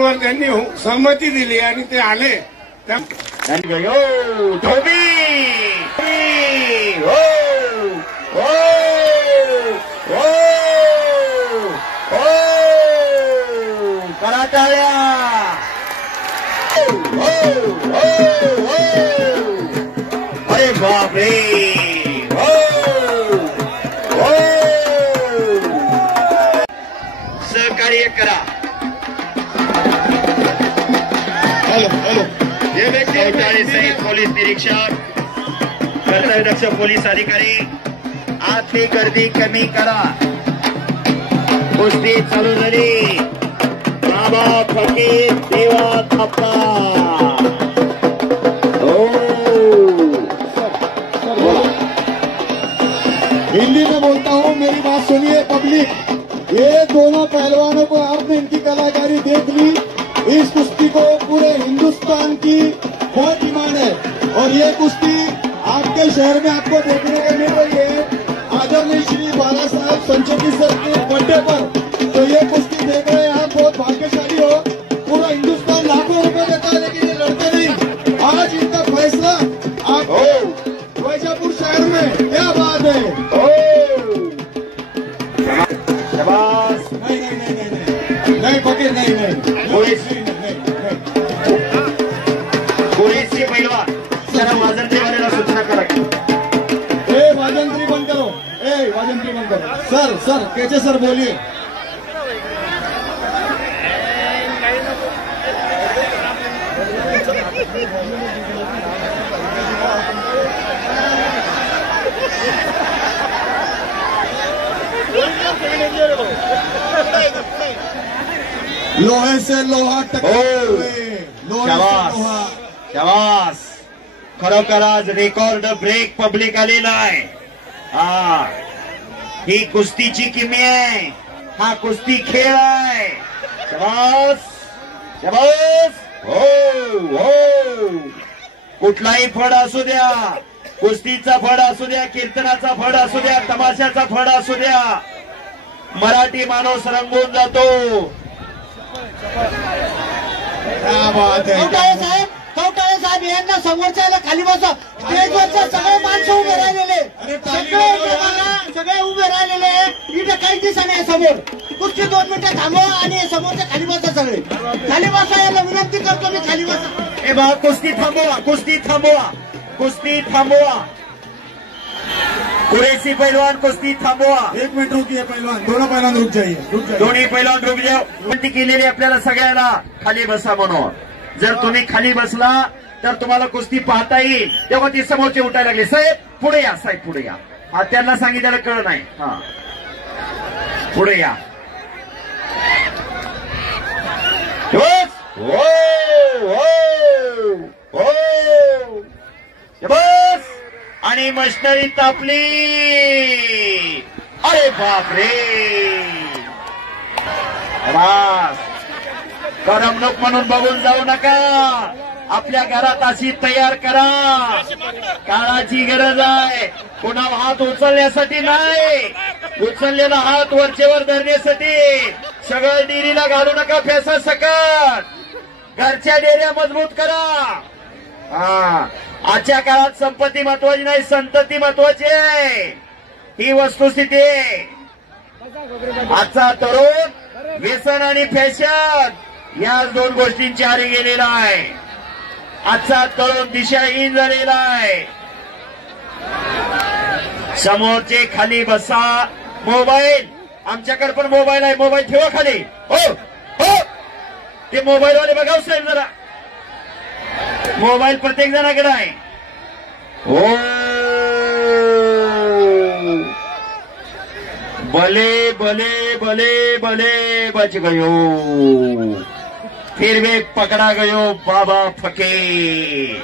प्रश्नावर त्यांनी सहमती दिली आणि ते आले. करा टाळ्या. अरे बापरे. सहकार्य करा. पोलीस निरीक्षक, कर्तव्यदक्ष पोलीस अधिकारी, आतली गर्दी कमी करा. कुस्ती चालू झाली. बाबा फकीर देवा थापा. हिंदी में बोलता हूँ, मेरी बात सुनिए पब्लिक. ये दोनों पहलवानों को आपने इनकी कलाकारी देख ली. इस कुश्ती को पूरे हिंदुस्तान की बहुत डिमांड है और ये कुश्ती आपके शहर में आपको देखने को मिल रही है. आदरणीय श्री बाला साहब संचेती सर के बर्थडे पर तो ये कुश्ती देख रहे हैं आप. बहुत भाग्यशाली हो. पूरा हिंदुस्तान लाखों रुपए देता है लेकिन ये लड़ते नहीं. आज इनका फैसला आप वैजापुर शहर में. क्या बात है. नहीं नहीं नहीं नहीं नहीं फकीर नहीं नहीं. पोलीसची पैलवान जरा वाजंत्रीवाल्याला सूचना करा. वाजंत्री बंद करो. वाजंत्री बंद करो. सर सर कैसे सर बोलिए. लोहे से लोहा शाबास. खरोखर आज रेकॉर्ड ब्रेक पब्लिक आलेला आहे. हा ही कुस्तीची किमी आहे. हा कुस्ती खेळ आहे. शाबास शाबास. हो हो. कुठलाही फड असू द्या, कुस्तीचा फड असू द्या, कीर्तनाचा फड असू द्या, तमाशाचा फड असू द्या, मराठी माणूस रंगून जातो. कवटाळे साहेब यांना समोरच्याला खाली बसव. स्टेजवरचे सगळे माणसं उभे राहिलेले, सगळे उभे राहिलेले. इथे काही दिसत नाही समोर. कुस्ती 2 मिनिटं थांबवा आणि समोरच्या खाली बसा. सगळे खाली बसा. याला विनंती करतो मी खाली बसा. ए बा कुस्ती थांबवा, कुस्ती थांबवा, कुस्ती थांबवा. कुरेशी पहलवान कुस्ती थांबवा. 1 मिनिट रुकिए पहलवान. दोनों पहलवान रुक जाइए. दोन्ही पहलवान रुक जाओ. विनंती केलेली आपल्याला सगळ्याला खाली बसा म्हणून. जर तुम्ही खाली बसला तर तुम्हाला कुस्ती पाहता येईल. तेव्हा ती समोरचे उठायला लागले. साहेब पुढे या, साहेब पुढे या. हा त्यांना सांगितलेलं कळ नाही. हा पुढे या. बस. आणि मशिनरी तापली. अरे बापरे. बस. करमणूक म्हणून बघून जाऊ नका. आपल्या घरात अशी तयार करा. काळाची गरज आहे. पुन्हा हात उचलण्यासाठी नाही, उचललेला हात वरचेवर धरण्यासाठी. सगळं डेरीला घालू नका. फेसा सकट घरच्या डेऱ्या मजबूत करा. हा आजच्या काळात संपत्ती महत्वाची नाही, संतती महत्वाची आहे. ही वस्तुस्थिती आहे. आजचा तरुण व्यसन आणि फॅशन या 2 गोष्टींची आरी गेलेला आहे. आजचा तरुण दिशाहीन झालेला आहे. समोरचे खाली बसा. मोबाईल आमच्याकडे पण मोबाईल आहे. मोबाईल ठेवा खाली. हो हो. ते मोबाईल वाले बघाव साहेब जरा. मोबाईल प्रत्येक जणाकडे आहे. हो. भले भले भले भले बच गयो. फिर वे पकड़ा गयो बाबा फकीर.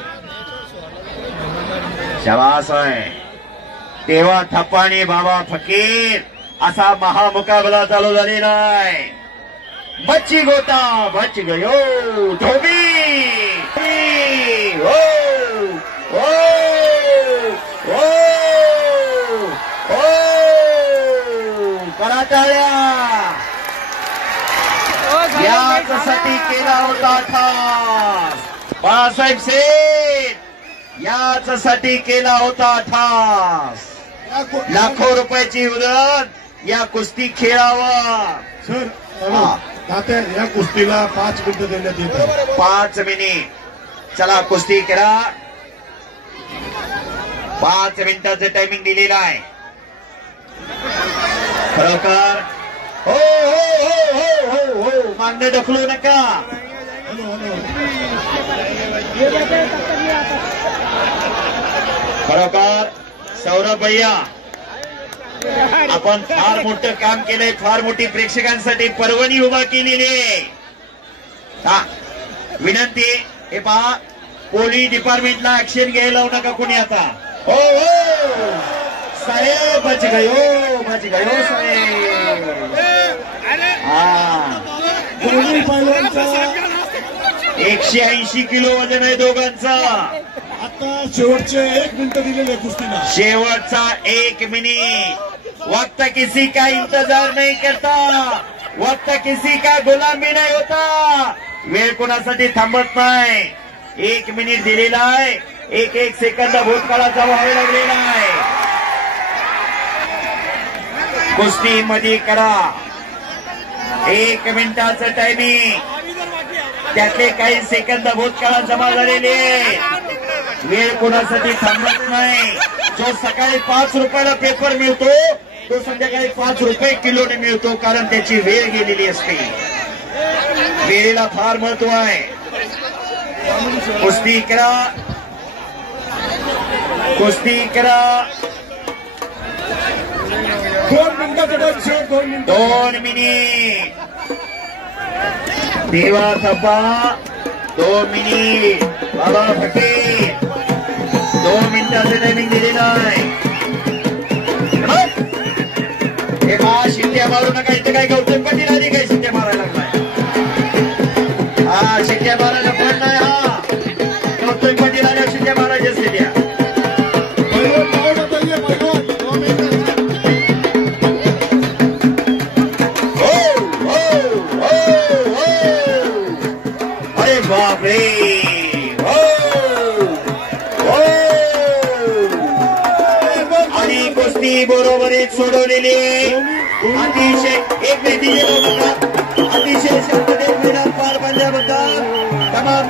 शाबास आहे. तेव्हा थप्पाने बाबा फकीर असा महामुकाबला चालू झालेला आहे. बच्ची गोता बच गयो. धोबी. हो हो हो हो. करा टाळ्या. यासाठी केला ठास बाळासाहेब सेठ याच्यासाठी केला होता ठास लाखो रुपयाची उधळण या कुस्ती खेळावर. सर तात्या या कुस्तीला 5 मिनिटं देण्यात येतात. 5 मिनिट चला कुस्ती करा. 5 मिनिटाचं टायमिंग दिलेलं आहे. खरोखर हो हो हो हो हो हो मागणं ढकलू नका. खरोखर सौरभ भैया आपण फार मोठं काम केलंय. फार मोठी प्रेक्षकांसाठी पर्वणी उभा केलेली आहे. हा विनंती हे पहा पोलीस डिपार्टमेंटला ऍक्शन घ्यायला लावू नका कोणी आता. हो हो साहेब बच गयो साहेब. हा 180 किलो वजन आहे दोघांचा. आता शेवटचे 1 मिनिट दिलेले कुस्तीला. शेवटचा 1 मिनिट. वक्त किसी का इंतजार नहीं करता. वक्त किसी का गुलामी नहीं होता. वेळ कोणासाठी थांबत नाही. 1 मिनिट दिलेला आहे. 1 सेकंद भूतकाळाचा व्हावा लागलेला आहे. कुस्ती मध्ये करा. 1 मिनिटाचं टायमिंग. त्यातले काही सेकंद भूतकाळात जमा झालेले. वेळ कोणासाठी थांबत नाही. जो सकाळी 5 रुपयाला पेपर मिळतो तो संध्याकाळी 5 रुपये किलोने मिळतो. कारण त्याची वेळ गेलेली असते. वेळेला फार महत्व आहे. कुस्ती करा. कुस्ती करा. 2 मिनिटाचं टाइम शेवट. 2 मिनिट. देवा थप्पा 2 मिनिट. बाबा फटे 2 मिनिटाचं टायमिंग दिलेलं आहे. हे बा शिट्ट्या मारू नका. इथं काय गौतम पाटील आली काय शिट्ट्या मारायला लागलाय. हा शिट्ट्या मारायला पण नाही. हा गौतम पाटील आल्या शिट्ट्या मारायच्या शिट्ट्या. अरे बापरे. आणि कुस्ती बरोबर एक सोडवलेली. अतिशय एक अतिशय शांततेत पार पाडल्याबद्दल तमाम